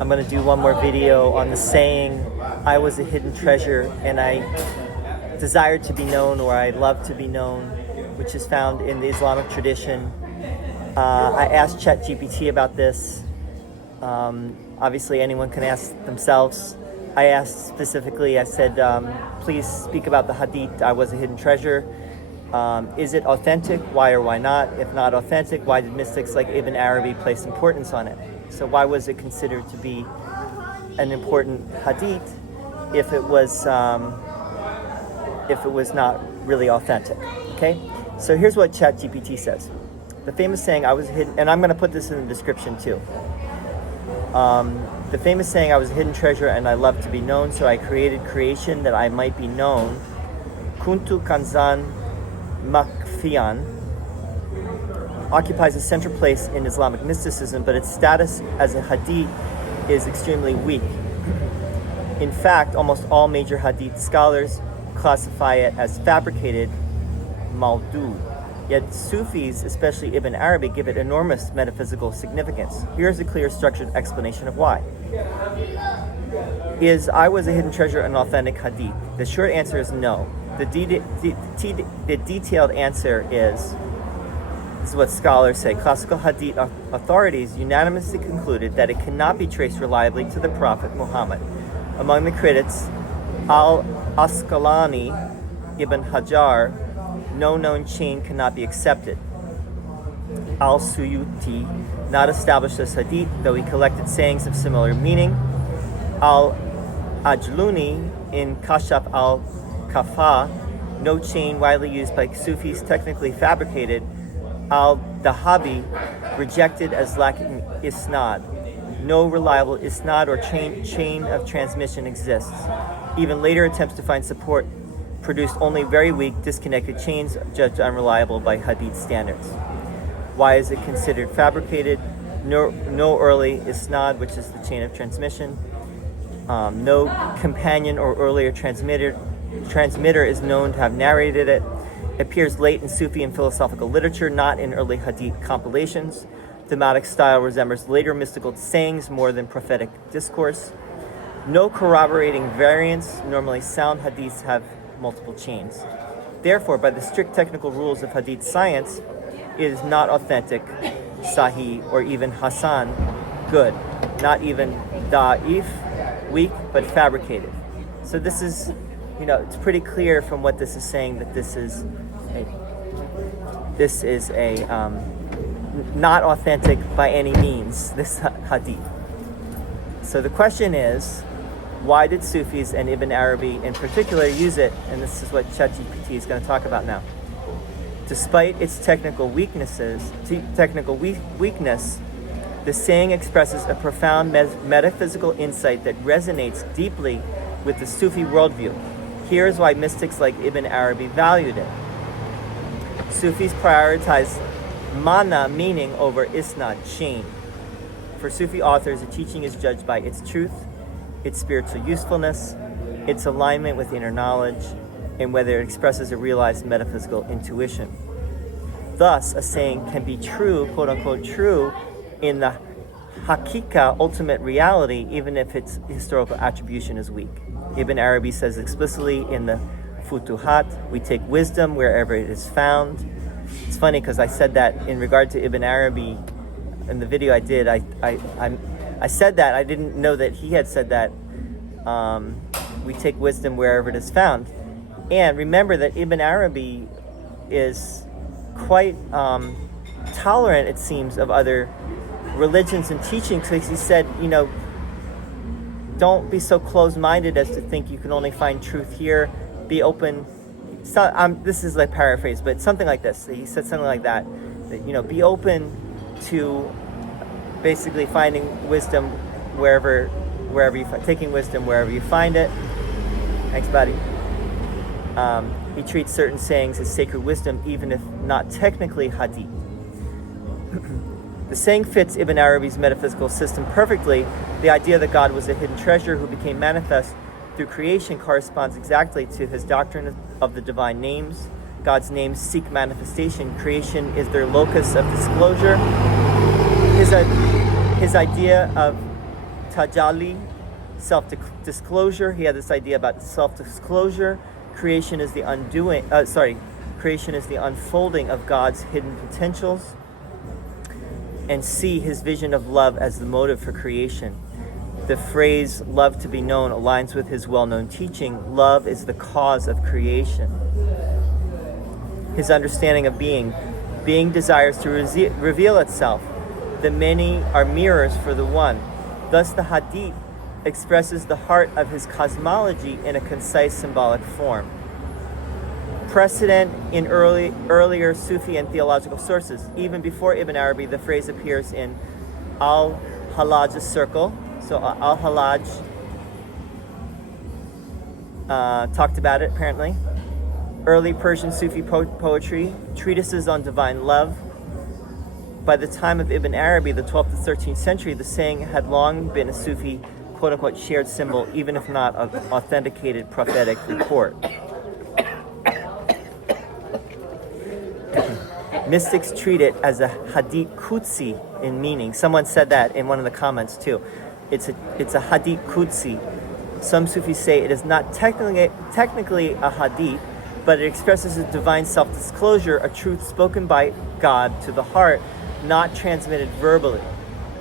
I'm going to do one more video on the saying, I was a hidden treasure and I desired to be known, or I love to be known, which is found in the Islamic tradition. I asked ChatGPT about this. Obviously anyone can ask themselves. I asked specifically, I said, please speak about the Hadith, I was a hidden treasure. Is it authentic? Why or why not? If not authentic, why did mystics like Ibn Arabi place importance on it? So why was it considered to be an important Hadith if it was not really authentic? Okay, so here's what ChatGPT says. The famous saying, I was hidden, and I'm going to put this in the description too. The famous saying, I was a hidden treasure and I love to be known, so I created creation that I might be known. Kuntu, kanzan, makhfiyyan, occupies a central place in Islamic mysticism, but its status as a hadith is extremely weak. In fact, almost all major hadith scholars classify it as fabricated, mawḍūʿ. Yet Sufis, especially Ibn Arabi, give it enormous metaphysical significance. Here's a clear, structured explanation of why. Is I was a hidden treasure an authentic hadith? The short answer is no. The detailed answer is, this is what scholars say. Classical hadith authorities unanimously concluded that it cannot be traced reliably to the Prophet Muhammad. Among the critics, al-ʿAsqalānī, Ibn Ḥajar, no known chain cannot be accepted. Al-Suyūṭī, not established as hadith, though he collected sayings of similar meaning. Al-ʿAjlūnī in Kashaf al-Kafā, no chain widely used by Sufis, technically fabricated. Al-Dhahabi, rejected as lacking isnad. No reliable isnad or chain of transmission exists. Even later attempts to find support produced only very weak, disconnected chains judged unreliable by hadith standards. Why is it considered fabricated? No early isnad, which is the chain of transmission. No companion or earlier transmitter is known to have narrated it. Appears late in Sufi and philosophical literature, not in early hadith compilations. Thematic style resembles later mystical sayings more than prophetic discourse. No corroborating variants. Normally sound hadiths have multiple chains. Therefore, by the strict technical rules of hadith science, it is not authentic, sahih, or even hasan, good. Not even da'if, weak, but fabricated. So this is, it's pretty clear from what this is saying that this is a not authentic by any means, this hadith. So the question is, why did Sufis and Ibn Arabi in particular use it? And this is what ChatGPT is going to talk about now. Despite its technical weakness, the saying expresses a profound metaphysical insight that resonates deeply with the Sufi worldview. Here is why mystics like Ibn Arabi valued it. Sufis prioritize mana, meaning, over isnad, chain. For Sufi authors, a teaching is judged by its truth, its spiritual usefulness, its alignment with inner knowledge, and whether it expresses a realized metaphysical intuition. Thus, a saying can be true, quote unquote true, in the hakika, ultimate reality, even if its historical attribution is weak. Ibn Arabi says explicitly in the Futuhat, we take wisdom wherever it is found. It's funny because I said that in regard to Ibn Arabi in the video I did. I said that. I didn't know that he had said that. We take wisdom wherever it is found. And remember that Ibn Arabi is quite tolerant, it seems, of other religions and teachings, because he said, don't be so closed-minded as to think you can only find truth here. Be open. So, this is like paraphrase, but something like this. He said something like that be open to basically finding wisdom wherever you taking wisdom wherever you find it. Thanks, buddy. He treats certain sayings as sacred wisdom, even if not technically hadith. The saying fits Ibn Arabi's metaphysical system perfectly. The idea that God was a hidden treasure who became manifest through creation corresponds exactly to his doctrine of the divine names. God's names seek manifestation. Creation is their locus of disclosure. His idea of tajalli, self-disclosure. He had this idea about self-disclosure. Creation is the unfolding of God's hidden potentials. And C, his vision of love as the motive for creation. The phrase love to be known aligns with his well-known teaching. Love is the cause of creation. His understanding of being desires to reveal itself. The many are mirrors for the one. Thus the Hadith expresses the heart of his cosmology in a concise symbolic form. Precedent in earlier Sufi and theological sources. Even before Ibn Arabi, the phrase appears in al-hallaj circle. So al-hallaj talked about it apparently. Early Persian Sufi poetry, treatises on divine love. By the time of Ibn Arabi, the 12th to 13th century, the saying had long been a Sufi quote-unquote shared symbol, even if not an authenticated prophetic report. Mystics treat it as a hadith qudsi in meaning. Someone said that in one of the comments too. It's a hadith qudsi. Some Sufis say it is not technically a hadith, but it expresses a divine self-disclosure, a truth spoken by God to the heart, not transmitted verbally.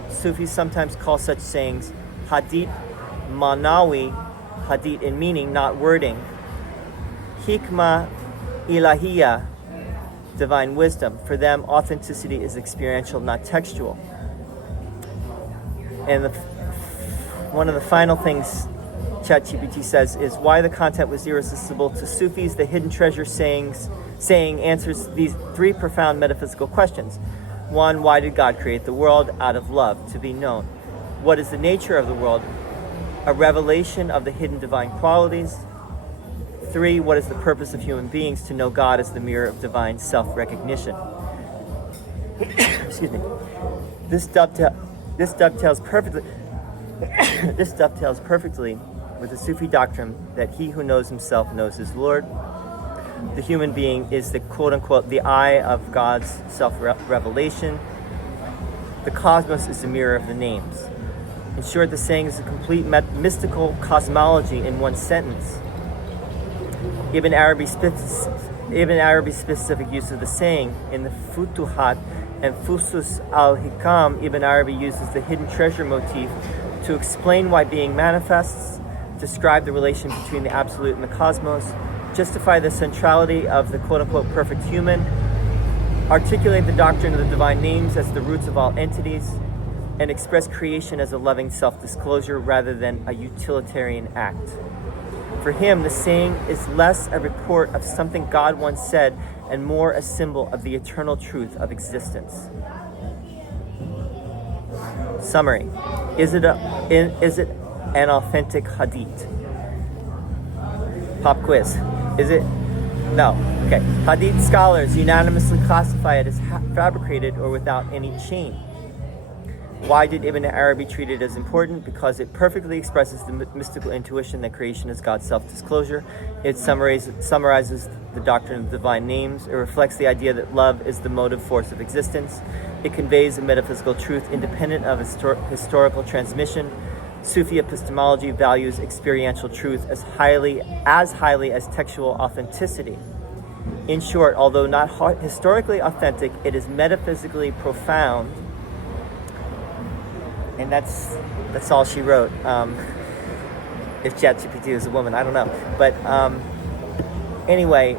Sufis sometimes call such sayings hadith manawi, hadith in meaning, not wording. Hikmah ilahiyya, divine wisdom. For them, authenticity is experiential, not textual. And one of the final things ChatGPT says is why the content was irresistible to Sufis. The hidden treasure saying answers these three profound metaphysical questions. One, why did God create the world? Out of love, to be known. What is the nature of the world? A revelation of the hidden divine qualities. 3, what is the purpose of human beings? To know God as the mirror of divine self-recognition. Excuse me. This dovetails perfectly with the Sufi doctrine that he who knows himself knows his Lord. The human being is the quote-unquote the eye of God's self-revelation. The cosmos is the mirror of the names. In short, the saying is a complete mystical cosmology in one sentence. Ibn Arabi's specific use of the saying in the Futuhat and Fusus al-Hikam, Ibn Arabi uses the hidden treasure motif to explain why being manifests, describe the relation between the absolute and the cosmos, justify the centrality of the quote-unquote perfect human, articulate the doctrine of the divine names as the roots of all entities, and express creation as a loving self-disclosure rather than a utilitarian act. For him, the saying is less a report of something God once said and more a symbol of the eternal truth of existence. Summary. Is it an authentic hadith? Pop quiz. Is it? No. Okay. Hadith scholars unanimously classify it as fabricated or without any chain. Why did Ibn Arabi treat it as important? Because it perfectly expresses the mystical intuition that creation is God's self-disclosure. It summarizes the doctrine of divine names. It reflects the idea that love is the motive force of existence. It conveys a metaphysical truth independent of historical transmission. Sufi epistemology values experiential truth as highly as textual authenticity. In short, although not historically authentic, it is metaphysically profound. And that's all she wrote. If ChatGPT was a woman, I don't know. But anyway,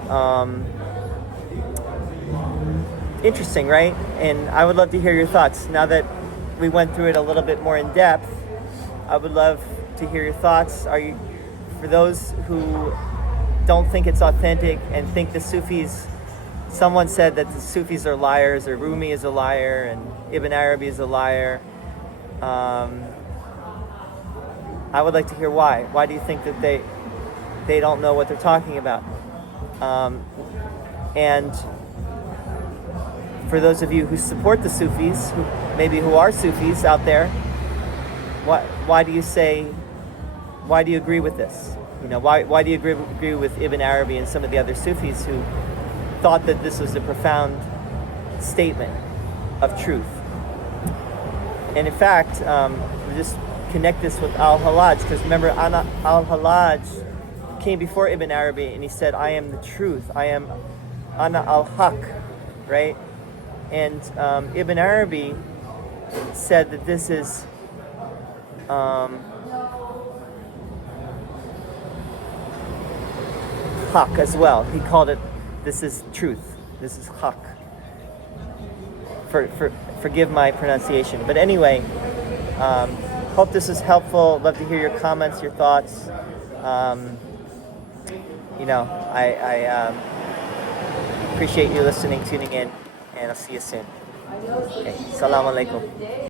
interesting, right? And I would love to hear your thoughts. Now that we went through it a little bit more in depth, I would love to hear your thoughts. For those who don't think it's authentic and think the Sufis, someone said that the Sufis are liars, or Rumi is a liar, and Ibn Arabi is a liar. I would like to hear why. Why do you think that they don't know what they're talking about? And for those of you who support the Sufis, who are Sufis out there, why do you agree with this? Why do you agree with Ibn Arabi and some of the other Sufis who thought that this was a profound statement of truth? And in fact, just connect this with al-hallaj, because remember, al-hallaj came before Ibn Arabi, and he said, I am the truth, ana al-haq, right? And Ibn Arabi said that this is haq as well. He called it, this is truth, this is haq. Forgive my pronunciation. But anyway, hope this is helpful. Love to hear your comments, your thoughts. I appreciate you listening, tuning in, and I'll see you soon. Okay. Assalamu alaikum.